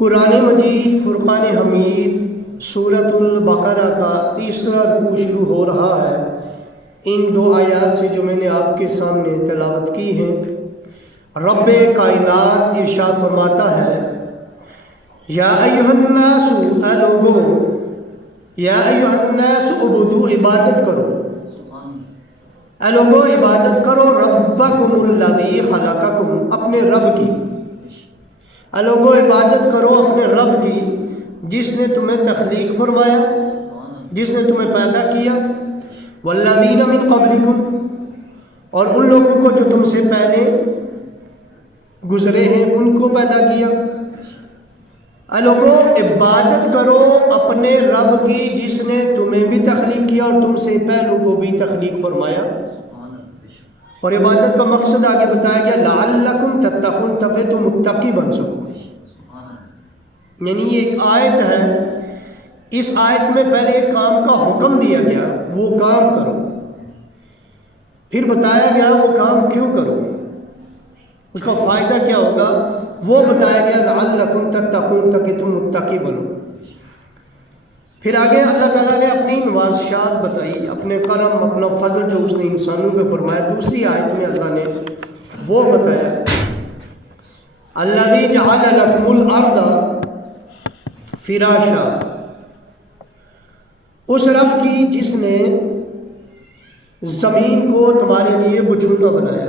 قرآن مجید فرقان حمید سورۃ البقرہ کا تیسرا رکوع شروع ہو رہا ہے۔ ان دو آیات سے جو میں نے آپ کے سامنے تلاوت کی ہیں، رب کائنات ارشاد فرماتا ہے، یا ایھا الناس، اے لوگو، یا ایھا الناس اعبدوا، عبادت کرو، اے لوگو عبادت کرو، ربکم الذی خلقکم، اپنے رب کی، اے لوگو عبادت کرو اپنے رب کی جس نے تمہیں تخلیق فرمایا، جس نے تمہیں پیدا کیا، والذین من قبلکم، اور ان لوگوں کو جو تم سے پہلے گزرے ہیں ان کو پیدا کیا۔ اے لوگو عبادت کرو اپنے رب کی جس نے تمہیں بھی تخلیق کیا اور تم سے پہلوں کو بھی تخلیق فرمایا۔ اور عبادت کا مقصد آگے بتایا گیا، لعلکم تتقون، تاکہ تم متقی بن سکو۔ یعنی یہ ایک آیت ہے، اس آیت میں پہلے ایک کام کا حکم دیا گیا، وہ کام کرو، پھر بتایا گیا وہ کام کیوں کرو، اس کا فائدہ کیا ہوگا وہ بتایا گیا، لعلکم تتقون، تاکہ تم متقی بنو۔ پھر آگے اللہ تعالیٰ نے اپنی نوازشات بتائی، اپنے کرم، اپنا فضل جو اس نے انسانوں پہ فرمایا۔ دوسری آیت میں اللہ نے وہ بتایا، الذی جعل لکم الارض فراشا، اس رب کی جس نے زمین کو تمہارے لیے بچھونا بنایا،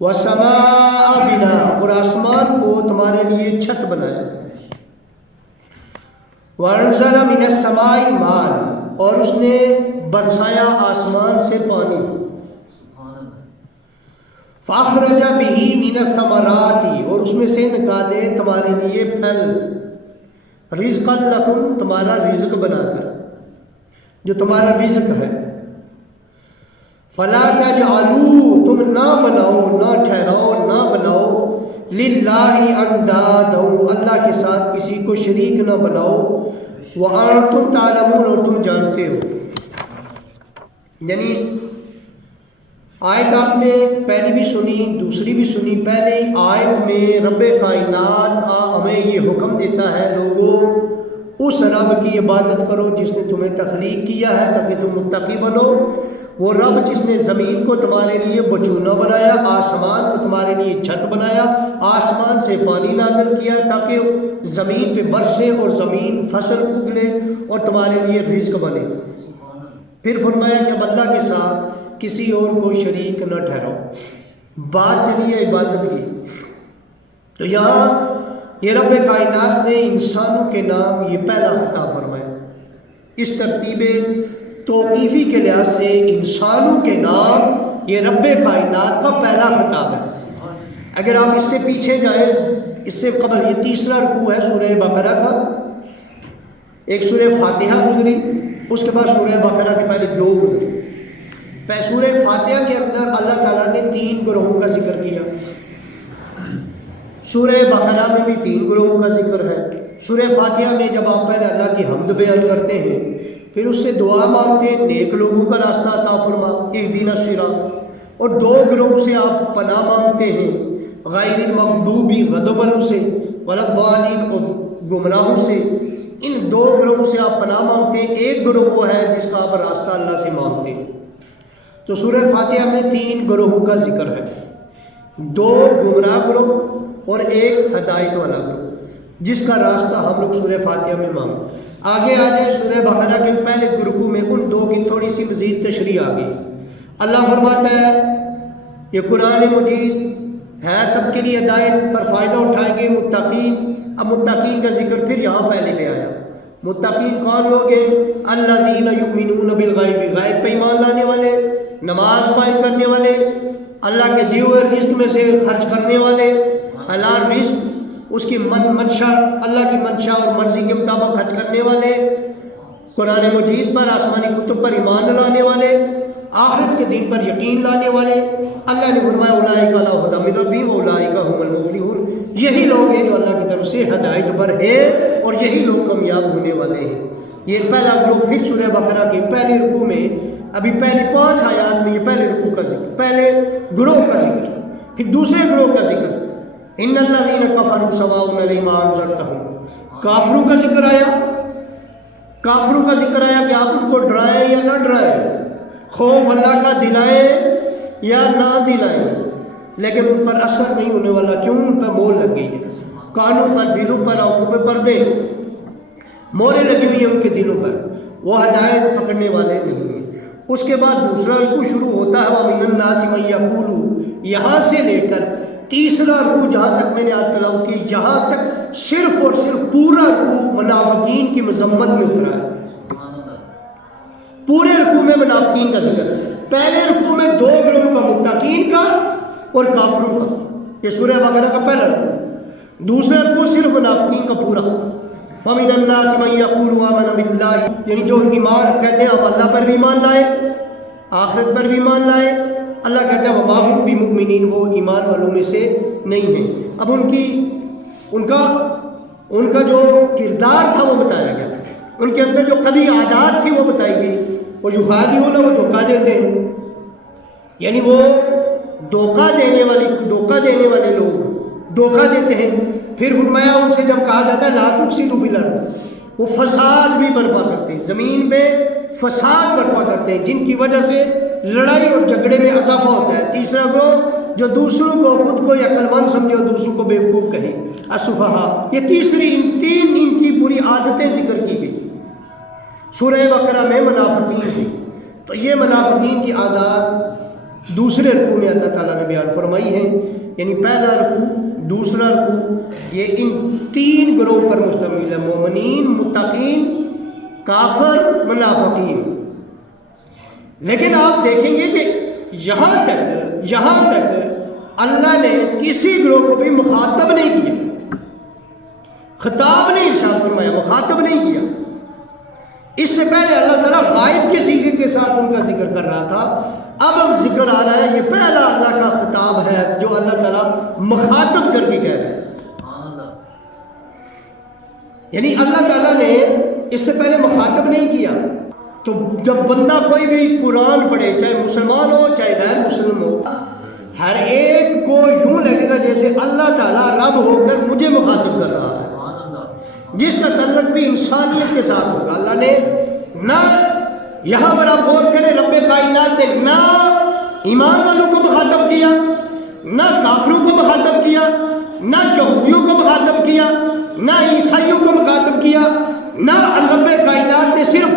والسماء بنا، اور آسمان کو تمہارے لیے چھت بنایا، وانزل من السماء ماء، اور اس نے برسایا آسمان سے پانی، فاخرج به من الثمرات، اور اس میں سے نکالے تمہارے لیے پھل، رزقا لکم، تمہارا رزق بنا کر، جو تمہارا رزق ہے، فلا تجعلوا، تم نہ بناؤ، نہ ٹھہراؤ، نہ بناؤ، للہ اندادا، اللہ کے ساتھ کسی کو شریک نہ بناؤ، وانتم تعلمون، اور تم جانتے ہو۔ یعنی آیت آپ نے پہلی بھی سنی، دوسری بھی سنی۔ پہلے آیت میں رب کائنات ہمیں یہ حکم دیتا ہے، لوگوں اس رب کی عبادت کرو جس نے تمہیں تخلیق کیا ہے تاکہ تم متقی بنو، وہ رب جس نے زمین کو تمہارے لیے بچھونا بنایا، آسمان کو تمہارے لیے چھت بنایا، آسمان سے پانی نازل کیا تاکہ زمین پہ برسے اور زمین فصل اگلے اور تمہارے لیے رزق بنے۔ پھر فرمایا کہ اب اللہ کے ساتھ کسی اور کو شریک نہ ٹھہراؤ۔ بات چلی ہے عبادت کی، تو یہاں یہ رب کائنات نے انسانوں کے نام یہ پہلا خطاب فرمایا۔ اس ترتیب توقیفی کے لحاظ سے انسانوں کے نام یہ رب کائنات کا پہلا خطاب ہے۔ اگر آپ اس سے پیچھے جائیں، اس سے قبل یہ تیسرا رکوع ہے سورہ بقرہ کا، ایک سورہ فاتحہ گزری، اس کے بعد سورہ بقرہ کے پہلے دو گزری۔ سورہ فاتحہ کے اندر اللہ تعالیٰ نے 3 گروہوں کا ذکر کیا، سورہ بقرہ میں بھی 3 گروہوں کا ذکر ہے۔ سورہ فاتحہ میں جب آپ پہلے اللہ کی حمد بیان کرتے ہیں، پھر اس سے دعا مانگتے ہیں، نیک لوگوں کا راستہ عطا فرما، اہدنا الصراط، اور 2 گروہوں سے آپ پناہ مانگتے ہیں، غیر المغضوب غضب والوں سے، ولا الضالین، اور گمراہوں سے۔ ان 2 گروہوں سے آپ پناہ مانگتے ہیں، ایک گروہ وہ ہے جس کا آپ راستہ اللہ سے مانگتے ہیں۔ تو سورہ فاتحہ میں 3 گروہوں کا ذکر ہے، 2 گمراہ گروہ اور ایک ہدایت والا گروہ جس کا راستہ ہم لوگ سورہ فاتحہ میں مانگتے۔ آگے آ جائے سورہ بقرہ کے پہلے رکوع میں ان 2 کی تھوڑی سی مزید تشریح آ گئی۔ اللہ فرماتا ہے یہ قرآن مجید ہے سب کے لیے ہدایت، پر فائدہ اٹھائیں گے متقین۔ اب متقین کا ذکر پھر یہاں پہلے میں آیا۔ متقین کون لوگ ہیں؟ الذین یؤمنون بالغیب، غیب پہ ایمان لانے والے، نماز قائم کرنے والے، اللہ کے دیے ہوئے رزق میں سے خرچ کرنے والے، حلال رزق اس کی منشا، اللہ کی منشا اور مرضی کے مطابق خرچ کرنے والے، قرآن مجید پر، آسمانی کتب پر ایمان لانے والے، آخرت کے دن پر یقین لانے والے۔ اللہ نے فرمایا اولئک علی ھدی من ربہم واولئک ھم المفلحون، یہی لوگ ہیں جو اللہ کی طرف سے ہدایت پر ہیں اور یہی لوگ کامیاب ہونے والے ہیں۔ یہ پہلا گروہ پھر سورہ بقرہ کے پہلے رکوع میں، ابھی پہلے 5 آیات میں یہ پہلے رکوع کا ذکر، پہلے گروہ کا ذکر، پھر دوسرے گروہ کا ذکر، इन्नल्लज़ीना कफ़रू सवाउन अलैहिम अअनज़रतहुम, काफिरों का जिक्र आया, काफिरों का जिक्र आया कि आप उनको डराएं या ना डराएं, खौफ अल्लाह का दिलाएं या ना दिलाएं, लेकिन उन पर असर नहीं होने वाला। क्यों? उन पर मोहर लग गई है, कानों पर, दिलों पर, आंखों पर पर्दे, मोहरें लगी हुई हैं उनके दिलों पर, वो हदायत पकड़ने वाले नहीं हैं। उसके बाद दूसरा रुकू शुरू होता है, व मिनन नासि मन यक़ूलु, यहाँ से लेकर तीसरा रुकू जहाँ तक मैंने आज तलावत की, यहाँ तक सिर्फ और सिर्फ पूरा रुकू मुनाफिकीन की मजम्मत में उतरा है। पूरे रुकू में मुनाफिकीन का जिक्र, पहले रुकू में दो ग्रोह का, मुत्तकीन का और काफिरों का, ये सूरह बकरा का पहला रुकू। दूसरा रुकू सिर्फ मुनाफिकीन का पूरा, वमिनन नासि मन यक़ूलु आमना बिल्लाहि, यानी जो ईमान कहते हैं हम अल्लाह पर भी ईमान लाए, आखिरत पर भी ईमान लाए। अल्लाह कहता है वमा हुम बिमुमिनीन, वो ईमान वालों में से नहीं है। अब उनका जो किरदार था वो बताया गया, उनके अंदर जो कभी आदत थी वो बताई गई। वो युहादिऊन, वो धोखा देते हैं, यानी वो धोखा देने वाले लोग धोखा देते हैं। फिर फरमाया उनसे जब कहा जाता है ला तुफसिदू फिल अर्द, वो फसाद भी बर्पा करते हैं, जमीन पे फसाद बर्पा करते हैं, जिनकी वजह से लड़ाई और झगड़े में इजाफा होता है। तीसरा ग्रोह जो दूसरों को खुद को अक्लमंद समझे और दूसरों को बेवकूफ कहे, असुफहा। ये तीसरी तीन इनकी पूरी आदतें जिक्र की गई सूरह बकरा में मुनाफिकीन थी। तो ये मुनाफिकीन की आदत दूसरे रुकू में अल्लाह ताला ने बयान फरमाई है, यानी पहला रुकू, दूसरा रुकू, ये इन तीन ग्रोह पर मुश्तमिल है, मोमिनीन, मुत्तकीन, काफिर, मुनाफिकीन। लेकिन आप देखेंगे कि यहाँ तक अल्लाह ने किसी ग्रोह को भी मुखातब नहीं किया, खिताब नहीं इरशाद फरमाया, मुखातब नहीं किया। इससे पहले अल्लाह ताला गायब के सीगे के साथ उनका जिक्र कर रहा था, अब जिक्र आ रहा है, ये पहला अल्लाह का खिताब है जो अल्लाह ताला मुखातब करके कह रहे हैं। यानी अल्लाह ताला ने इससे पहले मुखातब नहीं किया। तो जब बंदा कोई भी कुरान पढ़े, चाहे मुसलमान हो चाहे गैर मुस्लिम हो, हर एक को यूं लगेगा जैसे अल्लाह ताला रब होकर मुझे मुखातिब कर रहा है, जिसका तल्लुक भी इंसानियत के साथ होगा। अल्लाह ने ना यहां पर आप गौर करें, रब्बे कायनात ने ना ईमान वालों को मुखातब किया, ना काफिरों को मुखातब किया, ना यहूदियों को मुखातब किया, ना ईसाइयों को मुखातब किया, ना रब्बे कायनात ने सिर्फ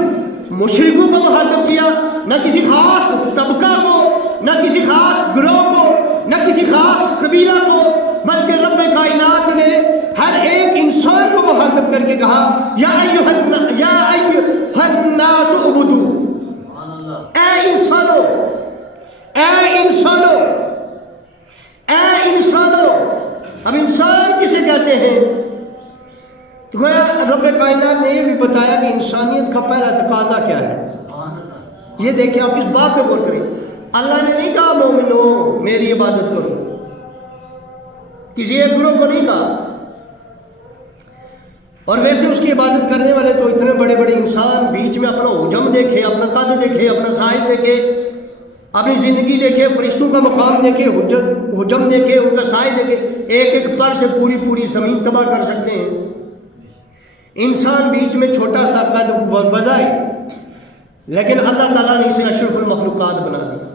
मुशरिकों को मुखातब किया, न किसी खास तबका को, न किसी खास ग्रोह को, न किसी खास कबीला को, बल्कि रब्बे कायनात ने हर एक इंसान को मुखातब करके कहा या अय्युहन्नास उबुदू, ऐ इंसानों, ऐ इंसानों, ऐ इंसानों। अब इंसान किसे कहते हैं? तो रब्बे कायनात ने ये भी बताया कि इंसानियत का पहला तकाजा क्या है। ये देखिए, आप इस बात पे गौर करें, अल्लाह ने नहीं कहा मोमिनो मेरी इबादत करो, किसी एक ग्रुप को नहीं कहा। और वैसे उसकी इबादत करने वाले तो इतने बड़े बड़े इंसान, बीच में अपना हुजम देखे, अपना कद देखे, अपना साइज देखे, अपनी जिंदगी देखे, फरिश्तों का मकाम देखे, हुजम देखे, उनका साइज देखे, एक एक पर से पूरी पूरी जमीन तबाह कर सकते हैं। इंसान बीच में छोटा सा कद बजाए, लेकिन अल्लाह ताला ने इसे अशरफुल मखलूकात बना दिया।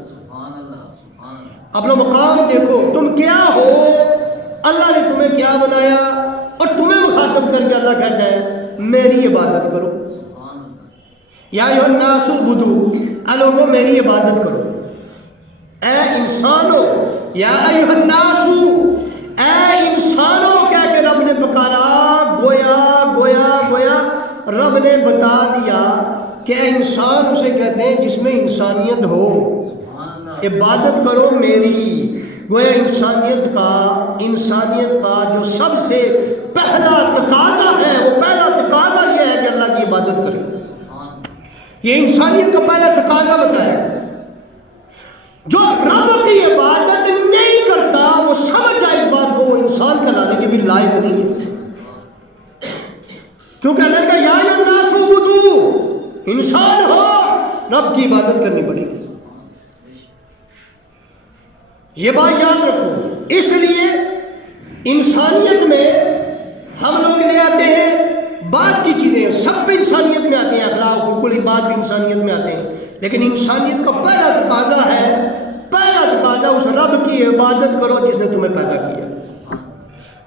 अपना मकाम देखो, तुम क्या हो, अल्लाह ने तुम्हें क्या बनाया, और तुम्हें मुखातब करके अल्लाह कहता है मेरी इबादत करो। या अय्युहन्नास उबुदू, लोगों मेरी इबादत करो। ऐ इंसानो, या अय्युहन्नासु, ऐ इंसानो कह के रब ने पुकारा, गोया गोया गोया रब ने बता दिया कि इंसान उसे कहते हैं जिसमें इंसानियत हो, इबादत करो मेरी। गोया इंसानियत का जो सबसे पहला तकाजा है, वो पहला तकाजा यह है कि अल्लाह की इबादत करें। ये इंसानियत का पहला तकाजा बताया। जो रब की इबादत नहीं करता वो समझ जाए इस बात को, वो इंसान कहलाने के भी लायक नहीं है। क्योंकि अल्लाह का या अय्युहन्नास उबुदू, इंसान हो, रब की इबादत करनी पड़ेगी। ये बात याद रखो। इसलिए इंसानियत में हम लोग ले आते हैं बात की चीजें, सब इंसानियत में आते हैं, अखलाक कुल बात भी इंसानियत में आते हैं, लेकिन इंसानियत का पहला तकाजा है, पहला तकाजा उस रब की इबादत करो जिसने तुम्हें पैदा किया।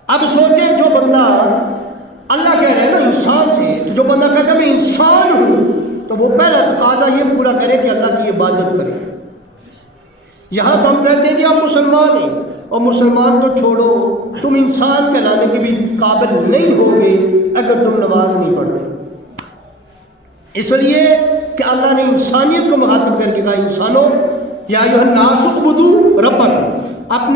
अब सोचे जो बंदा, अल्लाह कह रहे हैं ना इंसान से, तो जो बंदा कहता है मैं इंसान हूं, तो वो पहला तकाजा ये पूरा करे कि अल्लाह की इबादत करे। यहां तो हम कहते हैं कि आप मुसलमान हैं, और मुसलमान तो छोड़ो, तुम इंसान कहलाने के भी काबिल नहीं होगे अगर तुम नमाज नहीं पढ़ते। इसलिए कि अल्लाह ने इंसानियत को मुखातिब करके कहा, इंसानों या अय्युहन नास उअ्बुदू रब्बकुम, अपने